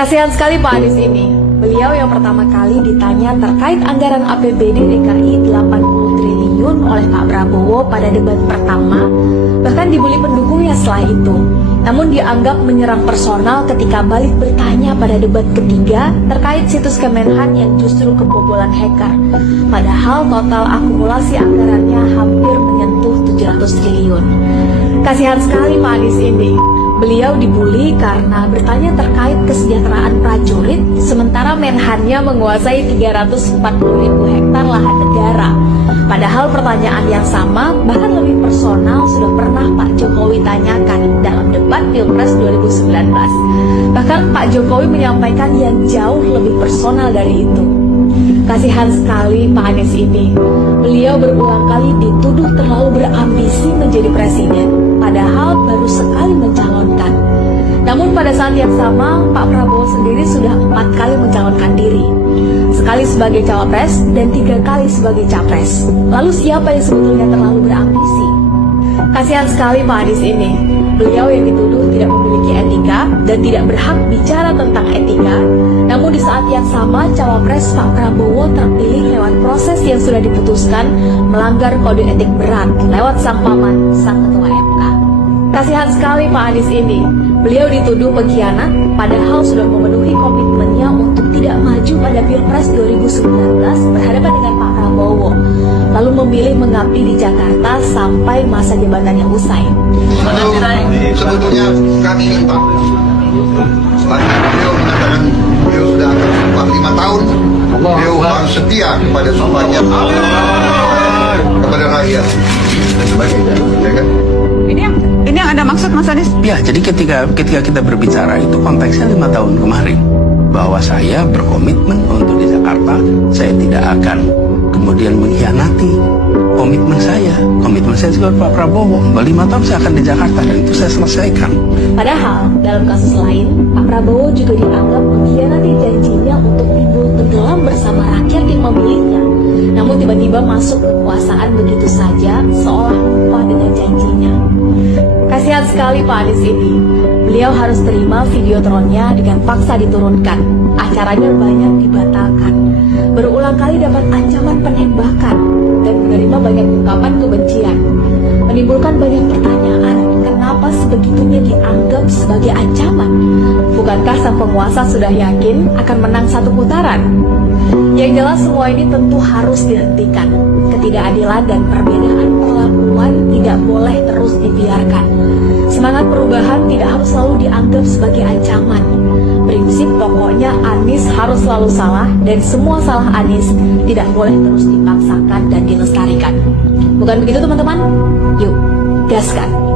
Kasihan sekali Pak Anies ini. Beliau yang pertama kali ditanya terkait anggaran APBD DKI 80 triliun oleh Pak Prabowo pada debat pertama, bahkan dibully pendukungnya setelah itu. Namun dianggap menyerang personal ketika balik bertanya pada debat ketiga terkait situs Kemenhan yang justru kebobolan hacker. Padahal total akumulasi anggarannya hampir menyentuh 700 triliun. Kasihan sekali Pak Anies ini. Beliau dibully karena bertanya terkait kesejahteraan prajurit, sementara Menhannya menguasai 340.000 hektar lahan negara. Padahal pertanyaan yang sama, bahkan lebih personal, sudah pernah Pak Jokowi tanyakan dalam debat Pilpres 2019. Bahkan Pak Jokowi menyampaikan yang jauh lebih personal dari itu. Kasihan sekali Pak Anies ini. Beliau berulang kali dituduh terlalu berambisi menjadi presiden, padahal baru sekali mencalonkan. Namun pada saat yang sama, Pak Prabowo sendiri sudah 4 kali mencalonkan diri. Sekali sebagai cawapres dan 3 kali sebagai capres. Lalu siapa yang sebetulnya terlalu berambisi? Kasihan sekali Pak Anies ini. Beliau yang dituduh tidak memiliki etika dan tidak berhak bicara tentang etika. Namun di saat yang sama, cawapres Pak Prabowo terpilih lewat proses yang sudah diputuskan melanggar kode etik berat lewat sang paman, sang ketua MK. Kasihan sekali Pak Anies ini. Beliau dituduh pengkhianat, padahal sudah memenuhi komitmennya untuk tidak maju pada Pilpres 2019 berhadapan dengan Pak Prabowo, lalu memilih mengabdi di Jakarta sampai masa jabatannya usai. Sebetulnya kami ingin Pak, selanjutnya beliau mengatakan beliau sudah akan sumpah 5 tahun, beliau harus setia kepada sumpahnya kepada rakyat dan sebagainya, ya kan? Ini yang Anda maksud Mas Anies? Ya, jadi ketika kita berbicara itu konteksnya 5 tahun kemarin, bahwa saya berkomitmen untuk di Jakarta, saya tidak akan kemudian mengkhianati komitmen saya juga Pak Prabowo, bahwa 5 tahun saya akan di Jakarta dan itu saya selesaikan. Padahal dalam kasus lain, Pak Prabowo juga dianggap mengkhianati janjinya untuk timbul tenggelam bersama rakyat yang memilihnya. Namun tiba-tiba masuk kekuasaan begitu saja, seolah lupa dengan janjinya. Kasihan sekali Pak Anies ini. Beliau harus terima videotronnya dengan paksa diturunkan. Acaranya banyak dibatalkan. Berulang kali dapat ancaman penembakan dan menerima banyak ungkapan kebencian. Menimbulkan banyak pertanyaan, kenapa sebegitunya dianggap sebagai ancaman? Bukankah sang penguasa sudah yakin akan menang 1 putaran? Yang jelas semua ini tentu harus dihentikan. Ketidakadilan dan perbedaan perlakuan tidak boleh terus dibiarkan. Semangat perubahan tidak harus selalu dianggap sebagai ancaman. Prinsip pokoknya Anies harus selalu salah dan semua salah Anies tidak boleh terus dipaksakan dan dilestarikan. Bukan begitu teman-teman? Yuk, gaskan!